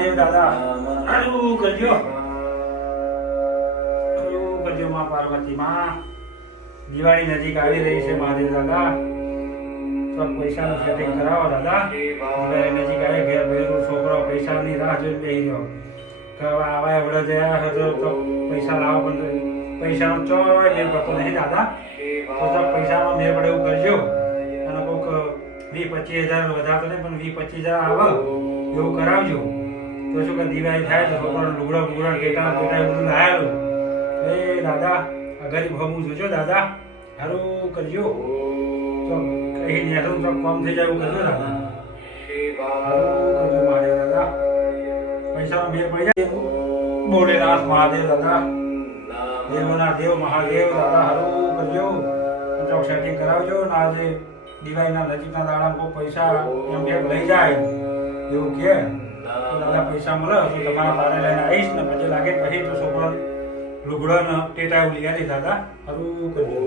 મહાદેવ દાદા હારું કરજો માં પાર્વતી માં દિવાળી નજીક આવી રહી છે મહાદેવ દાદા તો પૈસાનું સેટિંગ કરાવો દાદા દિવાળી નજીક આવી ઘેર ભેરું છોકરો પૈસાની રાહ જોઈ બેસી રહ્યો તો આવા એવડે જયા હતો તો પૈસા લાવો પણ પૈસાનો ચોય મેળ પડતો નહીં દાદા તો પૈસાનો મેળ પડે એવું કરજો અને કોઈક 20-25 હજાર વધારતો નહીં પણ 20-25 હજાર આવે એવું કરાવજો તો શું કે દિવાળી થાય તો છોકરાને લુગડા ટેટા એવું બધું લાયેલું એ દાદા આ ગરીબ હમું જોજો દાદા સારું કરજો તો કઈ નેઠું તો કમ થઈ જાય એવું કરજો દાદા સારું કરજો મહાદેવ દાદા પૈસાનો મેળ પડી જાય ભોલેનાથ મહાદેવ દાદા દેવોના દેવ મહાદેવ દાદા સારું કરજો ચોક સેટિંગ કરાવજો ને આજે દિવાળીના નજીકના દાડા કોઈ પૈસા એમ કેમ લઈ જાય એવું કે તો દાદા પૈસા મળે તો તમારા બારે લઈને આવીશ ને પછી લાગે પછી તો છોકરા લુગડા ને ટેટા એવું લઈ આવી દાદા સારું કરજો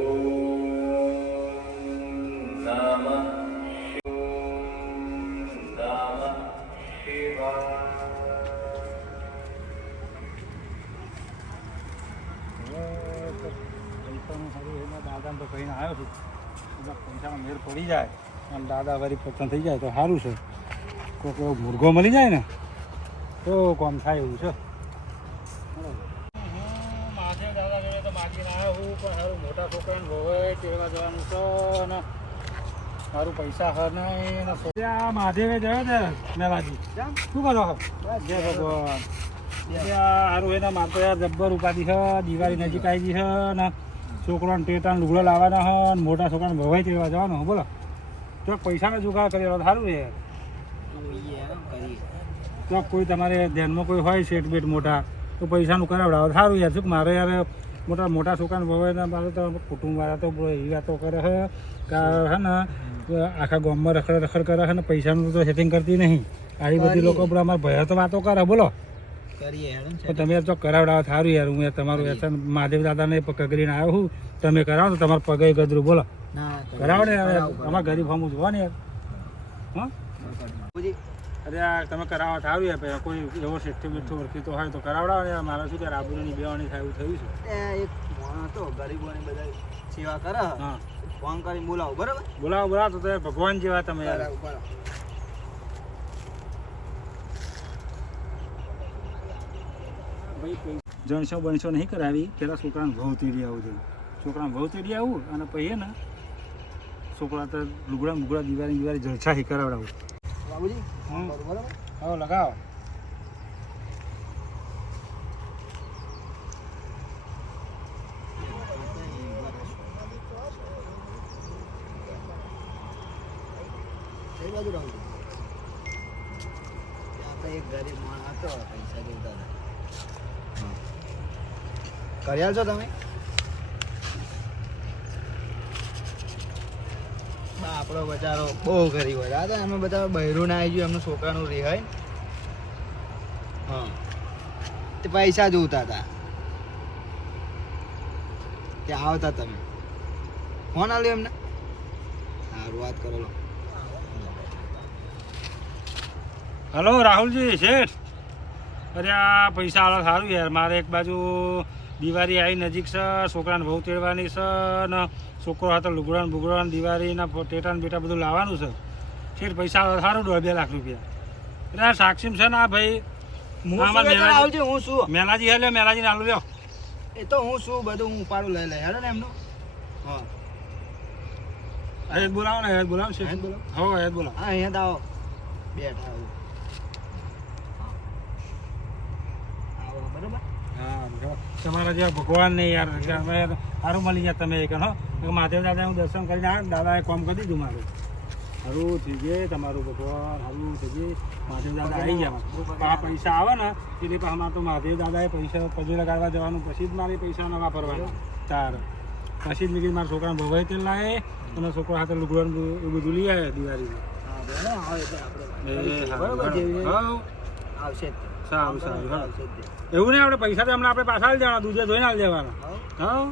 દાદા તો કહીને આવ્યો છું પૈસાનો મેળ પડી જાય અને દાદા વળી પસંદ થઈ જાય તો સારું છે કોઈક એવો મુર્ગો મળી જાય ને તો કોમ થાય એવું છે માથે દાદા જોડે તો માગીને આવ્યો હું પણ સારું મોટા છોકરાને ભોવે તેડવા જવાનું છે ને મારું પૈસા હર નહીં ને મહાદેવે જયો ને મેલાજી શું કરો જય ભગવાન સારું એના મારે તો યાર જબ્બર ઉપાધિ છે દિવાળી નજીક આવી ગઈ છે ને છોકરાને ટેટાને લુગડો લાવવાના હોય ને મોટા છોકરાને ભવાઈ તેડવા જવાનું હોય બોલો તો પૈસાનો જુગાડ કરેલો સારું છે તો કોઈ તમારે ધ્યાનમાં કોઈ હોય શેઠ બેટ મોટા તો પૈસાનું કરાવડાવો સારું યાર શું મારે યાર મોટા છોકરાને ભવાય મારે તો કુટુંબવાળા તો એવી વાતો કરે છે કે હે ને આખા ગામમાં રખડ કરે છે ને પૈસાનું તો સેટિંગ કરતી નહીં આવી બધી લોકો અમારા ભયા તો વાતો કરે બોલો તો તમે તો કરાવડાવો સારું યાર હું તમારું વ્યસન મહાદેવ દાદાને કગરીને આવ્યો છું તમે કરાવો તો તમારું પગે ગદરું બોલો કરાવો ને અમારા ગરીબ હમું જોવા ને યાર હા અરે આ તમે કરાવો સારું યાર કોઈ એવો શેઠી મીઠું ઓળખીતો હોય તો કરાવડાવો ને મારે શું ત્યારે આબુની બેવાની થાય એવું થયું છે એક તો ગરીબોની બધા સેવા કરે હા ફોન કરીને બોલાવો બરાબર બોલાવો તો ભગવાન જેવા તમે યાર જણસો બણસો નહીં કરાવી પેલા છોકરાને ભાવ તેડી આવું જોઈએ છોકરાને ભાવ તેડી આવું અને પછી ને છોકરા તો લુગડા દિવાળી જલસા કરાવડાવું બાબુજી બરાબર હા લગાવો બાજુ રહું એક ગરીબ માણસ હતો પૈસા દેતા હતા કર્યા છો તમે આપણો બચારો બહુ ગરીબ હતા તો એમાં બધા બહેરું ના આવી ગયું એમનું છોકરાનું રિહાય હા તે પૈસા જોતા હતા ત્યાં આવતા તમે ફોન આવ્યો એમને સારું વાત કરો લો હલો રાહુલજી શેઠ અરે આ પૈસા આલો સારું યાર મારે એક બાજુ દિવાળી આવી નજીક છે છોકરાને બહુ તેડવાની છે ને છોકરો હતો લુગડાને દિવાળીના ટેટાને બેટા બધું લાવવાનું છે શેઠ પૈસા આલો સારું 2 લાખ રૂપિયા એટલે સાક્ષીમ છે ને આ ભાઈ હું શું મેલાજી હે મેલાજીને આલુ લ્યો એ તો હું શું બધું હું ઉપાડું લઈ હેડો ને એમનું હા હેદ બોલાવો ને હેદ બોલાવો શેઠ હો હેદ બોલાવો હા અહીંયા આવો બેઠા આવો બરોબર હા તમારા જેવા ભગવાન ને યાર સારું મળી ગયા તમે એક હો મહાદેવ દાદા હું દર્શન કરીને આ દાદાએ કામ કરી દીધું મારું સારું થઈ જાય તમારું ભગવાન સારું થઈ જાય મહાદેવ દાદા આવી ગયા આ પૈસા આવે ને એટલે અમારે તો મહાદેવ દાદાએ પૈસા પજુ લગાડવા જવાનું પછી જ મારે પૈસાના વાપરવાના તાર પછી જ મેં મારા છોકરાને ભવાઈ તેલ લાવે અને છોકરા હાથે લુગડવાનું એ બધું લઈ આવે દિવાળીમાં આવશે સારું એવું નહીં આપણે પૈસા તો હમણાં આપણે પાછા જ જવાના દૂધે ધોઈને આવી જવાના હા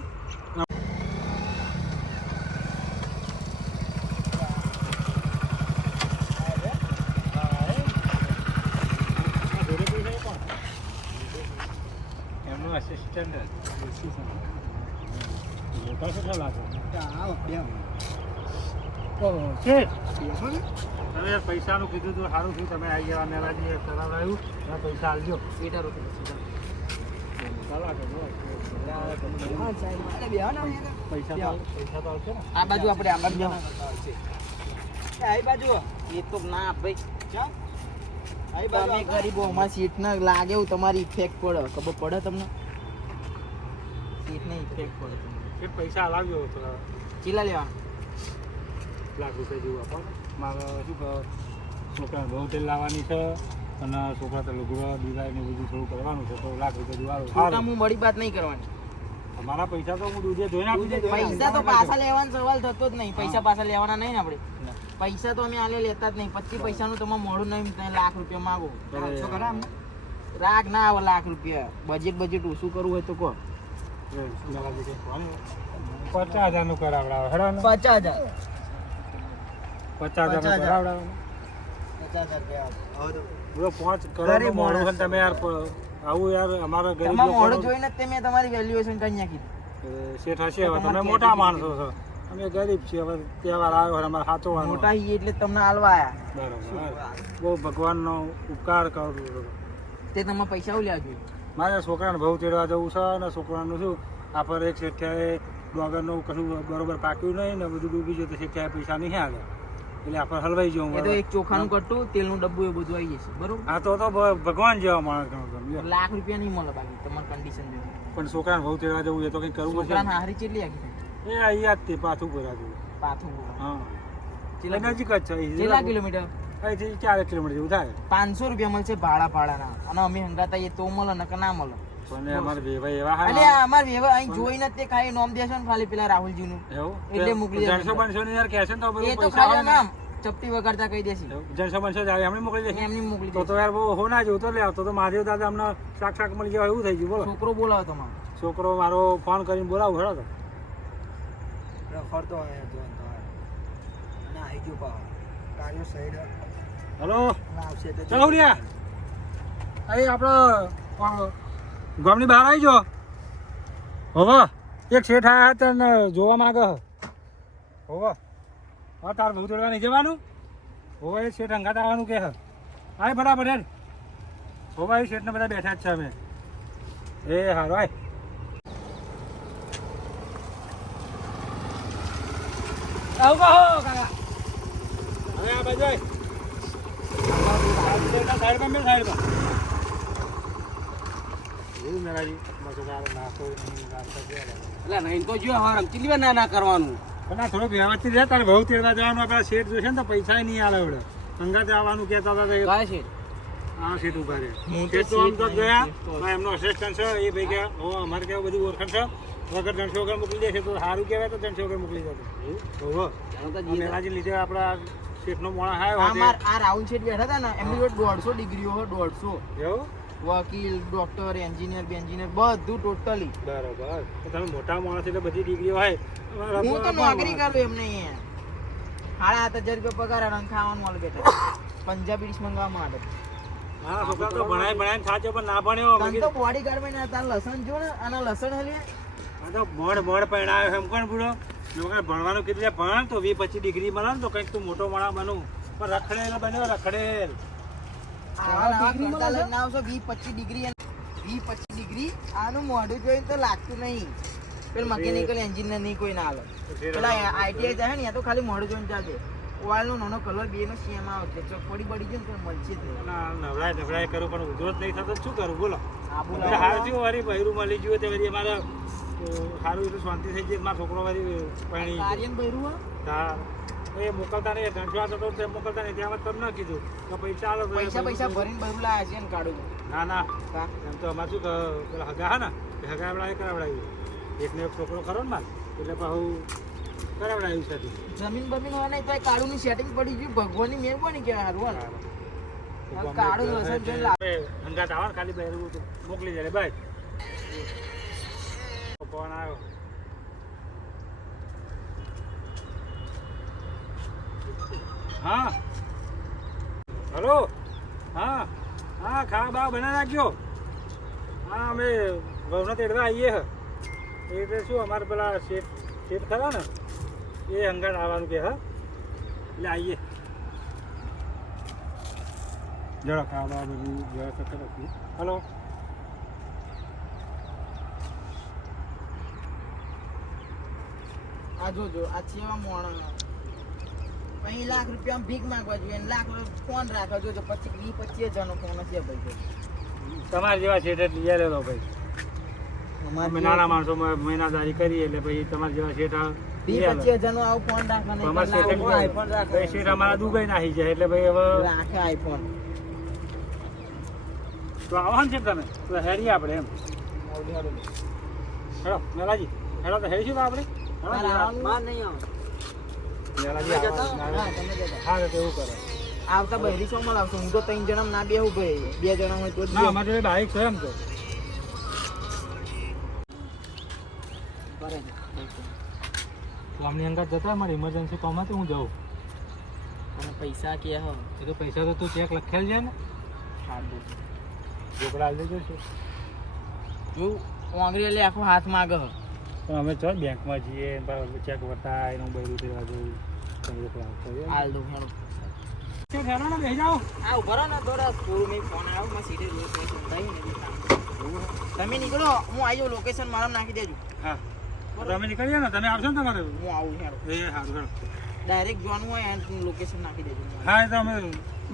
એનો અસિસ્ટન્ટ મોટા કેટલા લાગે આવો બે છે બેસો ને તમે યાર પૈસાનું કીધું તો સારું થયું તમે આવી ગયા મેલાજી કરાવડાયું પૈસા આલજો બેટા રોટી પૈસા તો આવશે ને આ બાજુ આપણે આ બાજુ આ બાજુ એ તો ના ભાઈ ક્યાં આ બાજુ તમે ગરીબો અમારી સીટ ના લાગે એવું તમારી ઇફેક્ટ પડે ખબર પડે તમને સીટ ને ઇફેક્ટ પડે એ પૈસા લાવ્યો થોડા ચીલા લેવાનું લાખ રૂપિયા જેવું આપો મારે શું કહો છોકરા બહુ તેલ લાવવાની છે અને છોકરા તો લુગડા દિવાળી ને બધું થોડું કરવાનું છે તો લાખ રૂપિયા જેવું છોટા સારું હું મળી વાત નહીં કરવાની મારા પૈસા તો હું દૂધે ધોઈને આપી દઈશ. પૈસા તો પાછા લેવાનો સવાલ થતો જ નહીં પૈસા પાછા લેવાના નહીં ને આપણે પૈસા તો અમે આલે લેતા જ નહીં 25 પૈસાનું તમારે મોડું નહીં તમે લાખ રૂપિયા માંગો શું કરે અમને રાખ ના આવે લાખ રૂપિયા બજેટ ઓછું કરવું હોય તો કહો એ મેલાજી કે કોણ? 50,000 નું કરાવડાવો હેડો ને 50,000 50,000 નું કરાવડાવો 50,000 રૂપિયા હવે તો બોલો 5 કરોડ ગરીબ નું મોડું માણસ. છે તમે યાર આવું યાર અમારા ગરીબ તમારું મોડું લોકો જોઈને જ તે મેં તમારી વેલ્યુએશન કરી નાખી શેઠ હશે હવે તમે મોટા માણસો છો અમે ગરીબ છીએ હવે તહેવાર આવ્યો હોય અમારે સાચવવાનો મોટા હી એટલે તમને આલવા આયા બરાબર બહુ ભગવાનનો ઉપકાર કરું છું. તે તમે પૈસા ઉલ્યા જોઈએ મારે છોકરાને ભાવ તેડવા જવું છે ને છોકરાનું શું આપણે એક શેઠિયાએ ડોગરનું કશું બરોબર પાક્યું નહીં ને બધું ડૂબી ગયું તો શેઠિયાએ પૈસા નહીં હાલે એટલે આપણે હલવાઈ જવું એ તો એક ચોખાનું કટ્ટું તેલનું ડબ્બું એ બધું આવી જશે બરોબર હા તો ભગવાન જેવા માણસ ગણો. લાખ રૂપિયા નહીં મળે બાકી તમારી કન્ડિશન જોઈને પણ છોકરાને ભાવ તેડવા જવું એ તો કંઈક કરવું પડશે છોકરાને હારી ચેટલી આખી એ અહીંયા જ તે પાછું ભરા જવું પાથું હા ચેલા નજીક જ છે કેટલા કિલોમીટર અહીંથી 4 કિલોમીટર જેવું થાય 500 રૂપિયા મળશે ભાડાના અને અમે હંગાતા એ તો મળે નકર ના મળે પણ અમારે વેવાઈ એવા અને અમાર વેવા અહીં જોઈને જ તે ખાલી નોમ દેશો ને ખાલી પેલા રાહુલજી નું એવું એટલે મોકલી દેશે. 150 ની યાર કહેશે ને તો બધું એ તો પૈસા ખાલી આવે ને. નામ ચપટી વગાડતા કહી દેશે 150 જાય એમને મોકલી દેશે એમની મોકલી તો દેશે તો યાર બહુ હો ના જેવું તો લે આવતો તો મહાદેવ દાદા અમને શાક મળી જાય એવું થઈ ગયું બોલો છોકરો બોલાવો તમારો છોકરો મારો ફોન કરીને બોલાવું હેડો તો ફરતો હોય જોઈને તો અને આવી ગયો પાવ કાર્યો સાઈડ હલો આવશે એટલે ચલો રહ્યા અહીં આપણે ગામની બહાર આવી જો હોવો એક શેઠ આયા હતા ને જોવા માંગે હોવો હા તાર બહુ તોડવા નહીં જવાનું હોવો એ શેઠ અંગાત આવવાનું કે હાય બરાબર હેડ હોવા એ શેઠને બધા બેઠા જ છે અમે એ હારો હાય આવું કહો કાકા હવે આ બાજુ આય. સાઈડમાં મેં સાઈડમાં એવું મેરાજી મસ્ત સારો નાસ્તો એટલે નહીં તો જો હવારમ ચીલી ના કરવાનું પણ આ થોડો વ્યવસ્થિત રહે તારે બહુ તેડવા જવાનું આપણા શેઠ જોશે ને તો પૈસા નહીં આલે એવડે અંગાતે આવવાનું કહેતા હતા તો એ કાય છે આ શેઠ ઉભા રહે હું તો શેઠ તો આમ તો શેઠ ગયા શેઠ તો- આ એમનો અસિસ્ટન્ટ છે એ ભાઈ ગયા હો અમારે કેવું બધું ઓળખાણ છે વગર 300 વગર મોકલી દેશે તો સારું કહેવાય તો 300 વગર મોકલી દેતો ઓહો મેરાજી લીધે આપણા શેઠનો મોણા હાય આ રાહુલ શેઠ બેઠા હતા ને એમની જોડે 150 ડિગ્રીઓ હોય 150 એવું વકીલ ડોક્ટર એન્જિનિયર બધું ટોટલી બરાબર તો તમે મોટા માણસ એટલે બધી ડિગ્રીઓ હોય હું તો નોકરી કરું એમને અહીંયા 7,500 રૂપિયા પગાર અને ખાવાનું મળે બેટા પંજાબી ડીશ મંગાવવા માટે હા છોકરા તો ભણાઈને સાચો પણ ના ભણ્યો તને તો બોડી ગાર્ડ માં તાર લસણ જો ને અને લસણ હલે આ તો મોડ પહેણાયો એમ કોણ પૂરો લોકો ભણવાનું કીધું છે ભણ તો 20-25 ડિગ્રી મળે ને તો કંઈક તું મોટો માણસ બનું પણ રખડેલ બન્યો રખડેલ આનું મોઢું જોઈને તો લાગતું નહીં પેલું મકેનિકલ એન્જિનિયર નહીં કોઈ ના આવે પેલા આઈટીઆઈ જાય ને ત્યાં તો ખાલી મોઢું જોઈને ચાલશે ઓઇલ નો નાનો કલર બે નો સેમ આવે છે ચોપડી પડી જાય ને તો મળશે જ નહીં નવરાય કરું પણ ઉધરો જ નહીં થતો તો શું કરું બોલો આ બોલો સારું થયું વારી બૈરું મળી ગયું તે વળી અમારે સારું એટલું શાંતિ થઈ ગઈ મારા છોકરો વારી પાણી આર્યન બૈરું હો? હા એ મોકલતા નહીં ધંધા થતો તે મોકલતા નહીં ત્યાં તમને કીધું તો પૈસા આલો તો પૈસા ભરીને બૈરું લાયા છે ને કાઢું ના ના કા? એમ તો અમારે શું પેલા હગા હા ને એ હગાવડાવી કરાવડાવ્યું એકને એક છોકરો ખરો ને માર એટલે બહુ કરાવડાવ્યું છે જમીન બમીન હોય નહીં તો કાળું ની સેટિંગ પડી ગયું ભગવાનની મહેરબાની કહેવાય હારું હાલ કાળું લસણ જોઈને લાવ. હંગાત આવો ને ખાલી બહેરું મોકલી જાય ભાઈ ફોન આવ્યો હા હલો હા હા ખાવા બાવા બનાવી નાખ્યો હા અમે વહુને તેડવા આવીએ હ એટલે શું અમારે પેલા શેઠ ખરા ને એ અંગાડ આવવાનું કે હા એટલે આવીએ જરા ખાવા બધું વ્યવસ્થા રાખીએ. હલો આ જોજો આ છેવા મોણ અહીં લાખ રૂપિયા ભીખ માંગવા જોઈએ અને લાખ ફોન રાખવા જોજો 20-25 જણનો ફોન હશે ભાઈ. તમારા જેવા શેઠ લઈ આવેલો ભાઈ. અમે નાના માણસો મહિનાદારી કરીએ એટલે પછી તમારા જેવા શેઠ 20-25 જણનો આવું ફોન રાખવાનો આઈફોન રાખો. શેઠ અમારા દુબઈ નાખી જાય એટલે ભાઈ હવે રાખે આઈફોન. તો આવો ને તમે તો હેરીએ આપણે એમ હેડો મેલાજી હેડો તો હેરીશું તો આપણે હા તો એવું કરે આવતા બહેરી શો માં લાવશો? હું તો 3 જણા ના બેહું ભાઈ, 2 જણા હોય તો જ ના અમારે જોડે બાઈક છે એમ તો તું આમની અંગત જતા મારી ઇમરજન્સી કામમાં હું જાઉં અને પૈસા કે હો એ તો પૈસા તો તું ચેક લખેલ છે ને ઢોકળા આવી દેજો છે જો ઓંગળી એટલે આખો હાથ માગે હ. પણ અમે ચો બેંકમાં જઈએ ચેક વતા એનું બધું દેવા જવું હાલ દો હેડો. બેસી જાઓ આ ઉભા રહો ને થોડા થોડું મેં ફોન આવ્યો માં સીધે લોકેશન દઈ ને તમે નીકળો હું આવી જાઉં લોકેશન મારા નાખી દેજો. હા તમે નીકળીએ ને તમે આવશો ને તમારે હું આવું હેડો. એ સારું ડાયરેક્ટ જોવાનું હોય એન્ડ લોકેશન નાખી દેજો. હા એ તો અમે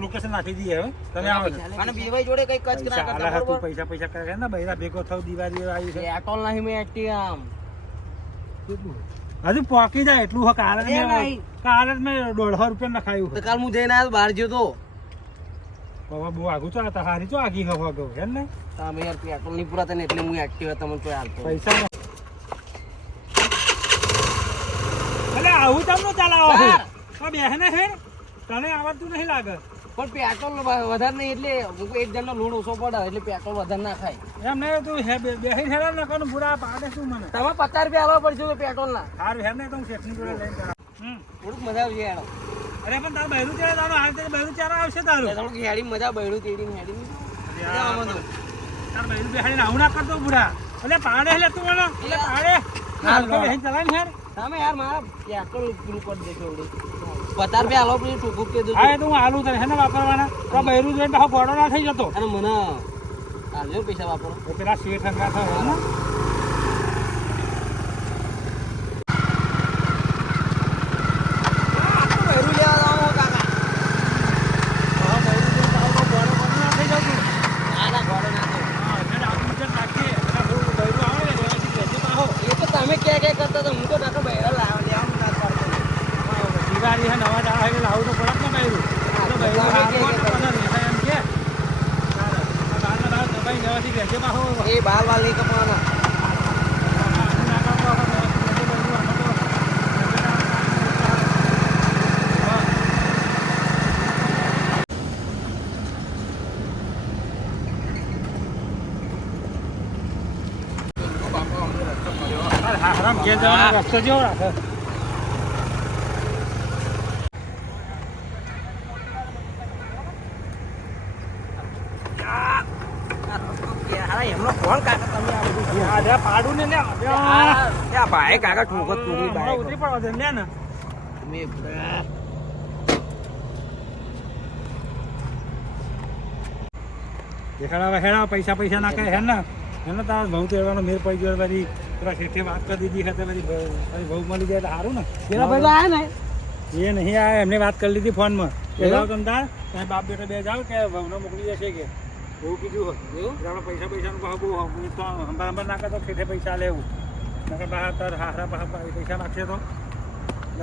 લોકેશન નાખી દઈએ હવે તમે આવો અને બેવાઈ જોડે કઈ કચ ના કરતા બરોબર. પૈસા કરે ને બૈરા ભેગો થવ દિવાળી આવી છે એટોલ નહીં મેં એટી આમ હજુ પોકી જાય એટલું હો કાલે જ મેં 150 રૂપિયા નખાયું તો કાલ હું જઈને આવ્યો બહાર ગયો તો બાબા બહુ આગું ચો હતા હારી ચો આગી હવા ગયો એમ ને તમે યાર પેટ્રોલ નહીં પૂરા થાય ને એટલે હું એક્ટિવ તમને કોઈ હાલતો પૈસા એટલે આવું તમને ચલાવો તો બેહને ફેર તને આવડતું નહીં લાગે પણ પેટ્રોલ વધારે નહીં એટલે એક જણનો લોડ ઓછો પડે એટલે પેટ્રોલ વધારે ના ખાય એમ નહીં તું બેહી હેરા ન કરું પૂરા પાડે શું મને તમે 50 રૂપિયા આલવા પડશે પેટ્રોલ ના. હારું હેર નહીં તો હું શેઠની જોડે લઈને જરા થોડુંક મજા આવશે યાર. અરે પણ તારું બહેરું ચારે તારું હાલ બહેરું ચારે આવશે તારું થોડુંક હેડી મજા બૈડું તેડી હેડી તારું બહેરું બેહાડીને આવું ના કરતો પૂરા એટલે પાડે એટલે તું મને એટલે પાડે બેહીને ચલાય ને યાર તમે યાર મારા પેટ્રોલ પૂરું કરી દેશો 50 રૂપિયા આલો પછી ટૂંકું કે હા એ તો હું આલુ તને હે ને વાપરવાના તો બહેરું જોઈને તો ગોળો ના થઈ જતો અને મને આલજો પૈસા વાપરો તો પેલા શેઠ હંગા થયો ને બૈરું લેવા જાવ કાકા. ના ના ગોળો ના થયો. એ તો તમે ક્યાં કરતા હતા હું તો નાખો બૈરા લેવાનું ના પડતો. દિવાળી હે નવા દાડા એટલે લાવું તો પડે ને બહેરું તો બહેરું એમ કે બારના બાર દબાઈ જવાથી રહેશે પાછો એ બાલ બાલ નહીં કમાવાના. હરામ ઘેર જવાનો રસ્તો જેવો રાખે એમનો ફોન કાકા તમે આ બધું પાડું ને લે ભાઈ કાકા ઠોકત ટૂંકી બાઈક ઉતરી પડવા દે લે ને દેખાડા હેડા પૈસા ના કહે હે ને એને તારા બહુ તેડવાનો મેર પડી ગયો બધી પેલા શેઠે વાત કરી દીધી હતી બધી બહુ મળી જાય તો સારું ને પેલા ભાઈ આયા ને એ નહીં આ એમને વાત કરી લીધી ફોનમાં કે જાઓ તમે તાર તમે બાપ બેટો બે જાઓ કે વહુને મોકલી જશે કે એવું કીધું એવું આપણે પૈસાનું ભાવ બહુ તો અંબર ના કરતો શેઠે પૈસા લેવું નકર બહાર તાર હારા પૈસા નાખશે તો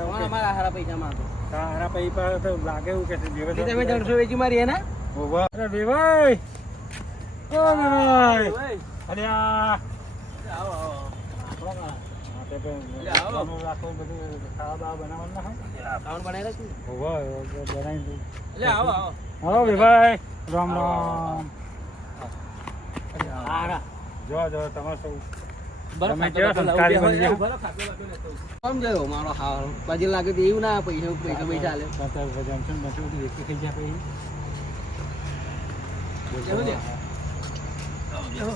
અમારા હારા પૈસા માંગો હારા પૈસા તો લાગે એવું કે તમે 150 વેચી મારી હે ને અરે વેવાઈ ઓ વેવાઈ અરે આ રામ રામ જો તમારે સૌ સમજાયો મારો હાલ બાજી લાગે તો એવું ના પૈસા આલે થઈ ગયા પછી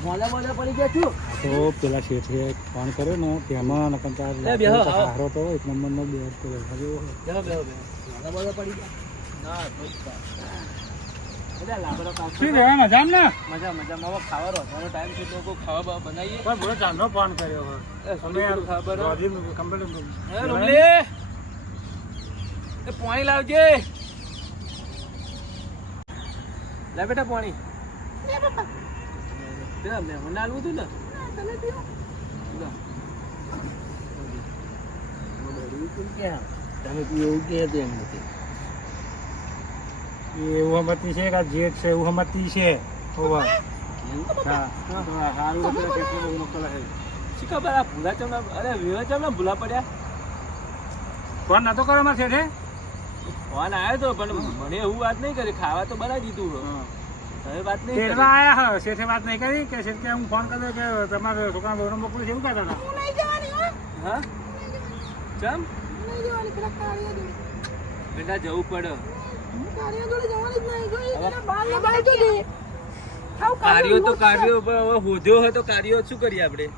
મોલા મોલા પડી ગયા છું તો પેલા શેઠે ફોન કર્યો ને તેમાં નકર તાર હારો તો એક નંબરનો બે મોલા મોલા પડી ગયા ના બધા લાબરો કામ શું રે મજામ ને મજા હવે ખાવાનો ટાઈમ છે લોકો ખાવા બનાવીએ પણ બરો ચાંદનો ફોન કર્યો અમે ખબર કમ્પ્લીટ હે રૂમલી એ પાણી લાવજે લે બેટા પાણી લે બાપા તે મે મને આલવું તું ને તમે પીઓ તમે પીઓ કે એમ નથી એવું હમતી છે કે જેટ છે એવું હમતી છે હોવા હા હારું તો કેટલું મોકલે છે શીખા બરા ભૂલા ચમના અરે વિવા ચમના ભૂલા પડ્યા ફોન નતો કર્યો માર શેઠે ફોન આવ્યો તો પણ મને એવું વાત નહીં કરી ખાવા તો બનાવી દીધું તમે વાત નહીં કરી તેરવા આયા હા શેઠે વાત નહીં કરી કે શેઠ કે હું ફોન કર્યો કે તમારે છોકરા બહુ મોકલું છે એવું કહેતા હતા હું નહીં જવાની હો હા ચમ નહીં જવાની પેલા કાળિયા જોડે બેટા જવું પડે હું કાળિયા જોડે જવાની જ નહીં જોઈ એના બાલ ને બાલ તો દે ખાવ કાર્યો તો કાર્યો પણ હવે હોધ્યો હોય તો કાર્યો શું કરીએ આપણે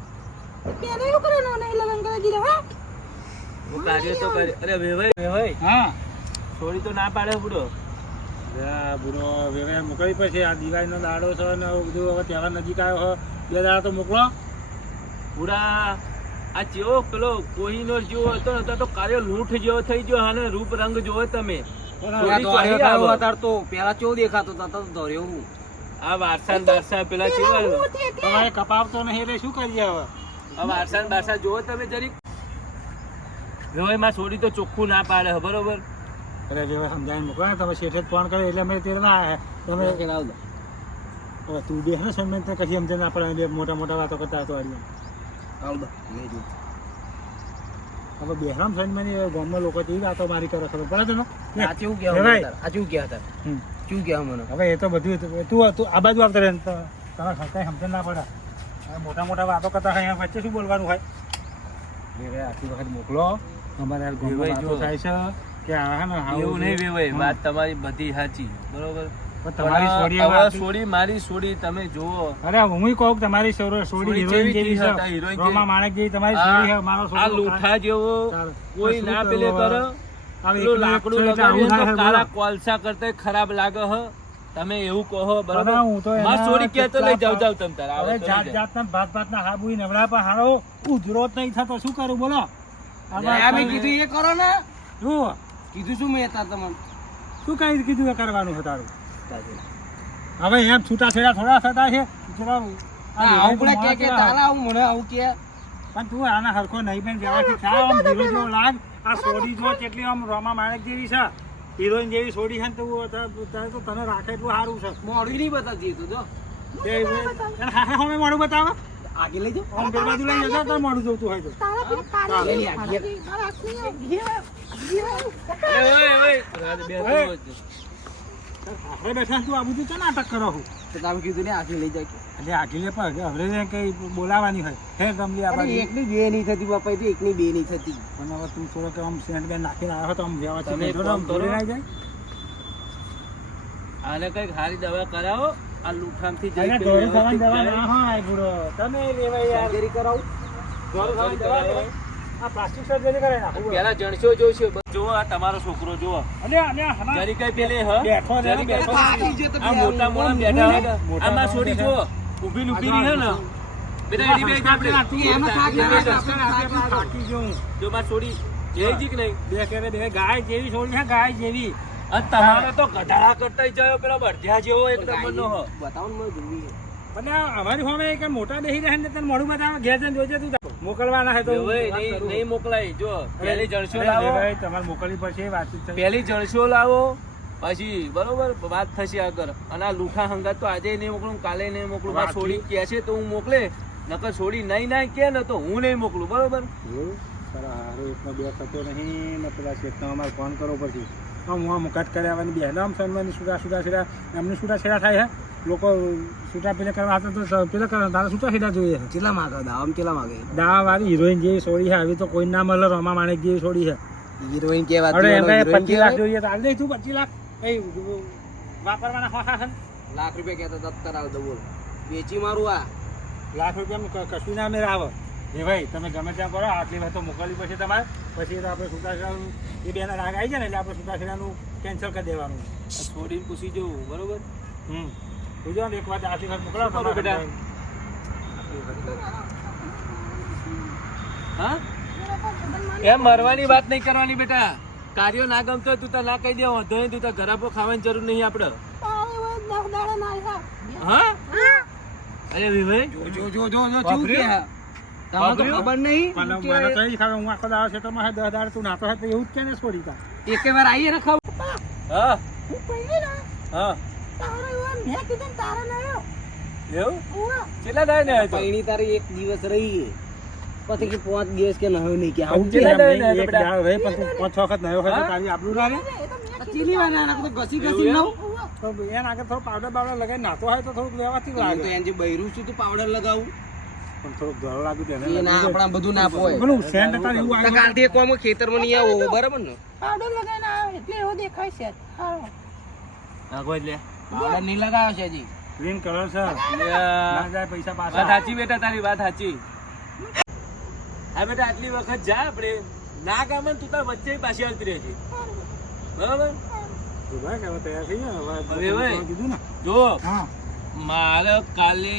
પેલે એવું કરે નો નહીં લગન કરે દીધા હા કાર્યો તો કરે અરે વેવાઈ હા છોડી તો ના પાડે બુડો બુરો વેવે મોકલી પછી આ દિવાળીનો દાડો છે ને બધું હવે તહેવાર નજીક આવ્યો હોય બે દાડા તો મોકલો પૂરા આ જેવો પેલો કોહિનો જેવો હતો ને તો કાર્યો લૂંટ જેવો થઈ ગયો અને રૂપ રંગ જોવો તમે પેલા ચો દેખાતો તો દોર્યો હું આ વારસા પેલા કેવા તમારે કપાવતો નહીં એટલે શું કરીએ હવે આ વારસા જોવો તમે જરીક વેવાઈ માં છોડી તો ચોખ્ખું ના પાડે બરોબર અરે વેવે સમજાવીને મોકલો ને તમે શેઠે ફોન કર્યો એટલે અમે તેર ના આવ્યા તમે હવે તું બે ને સન્માન તો કશી સમજે ના પડે મોટા મોટા વાતો કરતા હતો આજે હવે બેહરામ સન્માન ગામમાં લોકો કેવી વાતો મારી કરે ખબર પડે તો આ કેવું કે મને હવે એ તો બધું તું આ બાજુ આવતા રહે તમે કઈ સમજણ ના પડે મોટા મોટા વાતો કરતા હોય વચ્ચે શું બોલવાનું હોય આખી વખત મોકલો અમારે ગામમાં વાતો થાય છે કે આ ને એવું નહીં વેવાઈ વાત તમારી બધી સાચી બરોબર તમારી સોડી મારી સોડી તમે જુઓ અરે હું કહું તમારી સોડી હિરોઈન જેવી છે રોમા માણેક જેવી તમારી સોડી છે મારો આ લૂઠા જેવો કોઈ ના પેલે કરે પેલું લાકડું લગાવીને તો કાળા કોલસા કરતા ખરાબ લાગે હ તમે એવું કહો બરોબર માં સોડી કહેતો લઈ જાવ તમ તાર આવે જાત જાતના ભાત ના હાબુઈ નવડા પર હારો ઉધરો જ નહીં થતો શું કરું બોલો મેં કીધું એ કરો ને શું કીધું શું મેં હતા તમને શું કઈ કીધું એ કરવાનું છે તારું હવે એમ છૂટાછેડા થોડા થતા છે આવું કે તારા આવું મને આવું કે પણ તું આના હરખો નહીં પણ વ્યવસ્થિત થાવ આમ હીરો જેવો લાગ આ સોડી જો કેટલી આમ રોમા માણેક જેવી છે હિરોઈન જેવી સોડી છે ને તો તને રાખે એટલું સારું છે મોડું નહીં બતાવતી તું જો અમે મોડું બતાવે આગે લઈ જાઓ આમ પેલી બાજુ લઈ જજો તો મોડું જોતું હોય તો તારા પેલી કાળિયા મારા આપણે બેઠા તું આ બધું તો નાટક કરો હું તો તમે કીધું ને આગે લઈ જાય એટલે આગી લે પણ હવે કઈ બોલાવાની હોય હે ગમલી આ બાજુ એકની બે નહીં થતી બાપા તો એકની બે નહીં થતી પણ હવે તું થોડોક આમ સેન્ટ બેન નાખીને આવ્યો તો આમ વ્યવસ્થિત આને કઈક સારી દવા કરાવો આ લુઠામથી જઈ દોરી ખાવાની દવા ના હોય બુડો તમે લેવાય યાર સર્જરી કરાવું દોરી ખાવાની દવા આ પ્લાસ્ટિક સર્જરી કરે નાખું પેલા જણસો જોઈશે જુઓ આ તમારો છોકરો જુઓ જરી કઈ પેલે હ જરી બેઠો આ મોટા મોટા બેઠા હોય આમાં છોડી જુઓ ઊભી ઊભી રહી હે ને બેટા એડી બે આપણે જો માં છોડી એ જી કે નહીં બે કરે બે ગાય જેવી છોડી છે ગાય જેવી અને તમારે તો ગધાડા કરતા જાય પેલા બળધ્યા જેવો એક નંબરનો હ બતાવો ને મને જોવી પણ અમારી હોમે એક મોટા બેહી રહે ને તને મોડું બતાવે ઘેર જઈને જોજે તું મોકલવાના હે તો નહીં મોકલાય જો પહેલી જણસો લાવો તમારે મોકલવી પડશે વાતચીત પહેલી જણસો લાવો પછી બરોબર વાત થશે આગળ અને આ લુઠા હંગાત તો આજે નહીં મોકલું કાલે નહીં મોકલું આ છોડી કે છે તો હું મોકલે નકર છોડી નહીં ના કે ને તો હું નહીં મોકલું બરોબર સારું એટલો બે થતો નહીં ને પેલા શેઠનો અમારે ફોન કરવો પડશે આમ હું આમ કટ કરાવવાની બે આમ સન્માની છૂટા એમને છૂટાછેડા થાય હે લોકો છૂટા પેલા કરવા હતા તો પેલા કરવા તારા છૂટાછેડા જોઈએ છે કેટલા માગે દામ કેટલા માગે દાવા વાળી હિરોઈન જેવી છોડી છે આવી તો કોઈ ના મળે રોમા માણેક જેવી છોડી છે હિરોઈન કેવા અરે એમ 25 લાખ જોઈએ તો હાલ દે તું 25 લાખ એ વાપરવાના ખોખા છે લાખ રૂપિયા કહેતો દત્તર આવ દો બોલ વેચી મારું આ લાખ રૂપિયા કશું ના મેળ આવે એ ભાઈ તમે ગમે ત્યાં કરો આટલી વાર તો મોકલવી પડશે તમારે પછી તો આપણે છૂટાછેડાનું એ બેના રાગ આવી જાય ને એટલે આપણે છૂટાછેડાનું કેન્સલ કરી દેવાનું છોડીને પૂછી જવું બરોબર પૂછો ને એક વાત આટલી વાર મોકલાવો બરોબર બેટા. હા એમ મરવાની વાત નહીં કરવાની બેટા કાર્યો ના ગમતો હોય તું તો ના કહી દે વાંધો નહીં તું તો ઘર આપો ખાવાની જરૂર નહીં આપણે હા અરે વિભાઈ તમને તો ખબર નહીં મને તો એ ખબર હું આખો દાડો ક્ષેત્રમાં 10 દાડે તું નાતો હોય તો એવું જ કે ને છોડી તા એકે વાર આવીએ ને ખબર હા હું પહેલી ના હા તારો એવો મેં કીધું ને તારો ના આવ્યો એવું ઉવા કેટલા દાડે ને આવ્યો તો? પૈણી તારી એક દિવસ રહી પછી કે 5 દિવસ કે નહો નહીં કે આવું કેટલા દાડે ને એક આવ્યો બેટા? દાડો રહે પણ તું 5-6 વખત નયો હોય તો તારી આબરૂ ના રહે એ તો મેં ચીલી વાના નાખ તો ઘસી ઘસી એવું નવ ઉવા તો એને આગળ થોડું પાવડર બાવડર લગાવી નાતો હોય તો થોડુંક વ્યવસ્થિત તો લાગે એનજી બૈરું છું તું પાવડર લગાવું પણ થોડુંક ધોળ લાગ્યું તો એને એ ના આપણા બધું ના પોય પેલું સેન્ટ તાર એવું આવ્યું કાલથી એક કોમ ખેતરમાં નહીં આવો બરાબર ને પાવડર લગાવીને આવે એટલે એવો દેખાય છે હારો નાખો એટલે પાવડર નહીં લગાવ્યો છે હજી ગ્રીન કલર છે ના વાત જાય પૈસા પાછા સાચી બેટા તારી વાત સાચી હા બેટા આટલી વખત જા આપણે ના ગામ તું તાર વચ્ચે પાછી આવતી રહે છે બરાબર ભાઈ કે હવે તૈયાર થઈ ગયા હવે હવે ભાઈ. કીધું ને જો હા મારે કાલે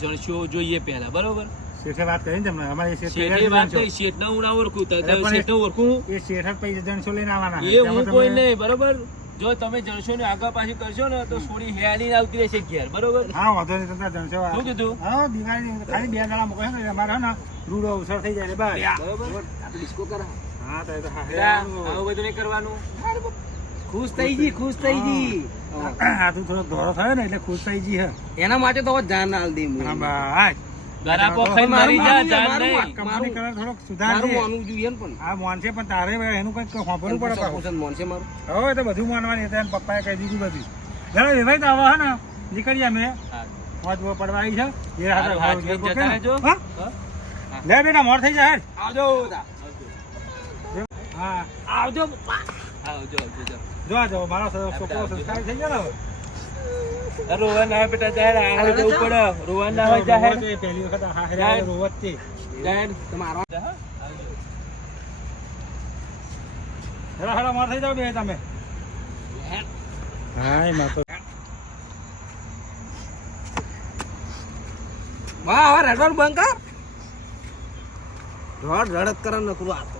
જણશો જોઈએ પહેલા બરોબર શેઠે વાત કરી ને તમને અમારી શેઠ શેઠની વાત નહીં શેઠને હું ના ઓળખું તો અરે પણ શેઠને ઓળખું એ શેઠ જ પૈસા જણસો લઈને આવવાના એ હું કોઈ નહીં બરોબર જો તમે જણશો ને આગળ પાછી કરશો ને તો થોડી હેડી આવતી રહેશે ઘેર બરોબર હા વાંધો નહીં તમને જણસો શું કીધું હા દિવાળી ખાલી 2 દાડા મોકલે ને અમારે હે ને રૂડો અવસર થઈ જાય ને બસ બરોબર આપણે ડિસ્કો કરા હા તો એ તો હા બેટા, આવું બધું નહીં કરવાનું ખુશ થઈ જી ખુશ થઈ જી આ તું થોડો ધોરો થયો ને એટલે ખુશ થઈ જી હે એના માટે તો હવે જાન આલ દે હા બસ ગરાપો ખાઈ મારી જા જાન નહીં કંપની કલર થોડોક સુધાર મારું છે માનવું જોઈએ ને પણ આ મોન છે પણ તારે એનું કંઈક સાંભળવું પડે પાછું. પસંદ મોન છે મારું હવે તો બધું માનવાની હતી પપ્પાએ કહી દીધું બધું ચાલો ભાઈ તો હવે હે ને નીકળીએ અમે હા. મોજ પડવા આવી છે એ હાથે હાથ ઘર જતા પકડે ને. રહેજો. હા? હા? લે બેટા મોડ થઈ જાય હેડ. આવજો હા આવજો પપ્પા આવજો આવજો જાઓ. જો આ જો મારો છોકરો સંસ્કારી થઈ ગયો ને હવે. રોવાન ના હોય બેટા જાહેર આગળ જવું પડે રોવાન ના હોય જાહેર રોવો તો એ પહેલી વખત આ હારે આવે રોવો જ તે. જાહેર તમારો હેડા હેડા મોડ થઈ જાવ બે તમે હા એમાં તો વાહ હવે રડવાનું બંધ કર રડત કરે નકરું આ તો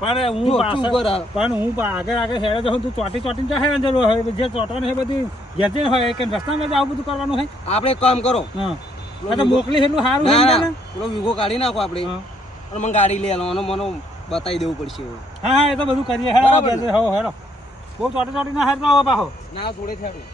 પણ હું પાછળ- પણ હું આગળ હેડે જાઉં તું ચોટીને જાહે ને જરૂર હોય જે ચોટવાનું છે બધું ઘેર જઈને હોય કે રસ્તામાં જ આવું બધું કરવાનું હોય આપણે એક કામ કરો હા આ તો મોકલી એટલું સારું ના છે ના ને પેલો વિગો કાઢી નાખો આપણે હા. અને મને ગાડી લઈ આવવાનો મને બતાવી દેવું પડશે હા એ તો બધું કરીએ હેડો બરાબર ને? હેડો બહુ ચોટી ના હેડતા હો પાછો ના જોડે થયા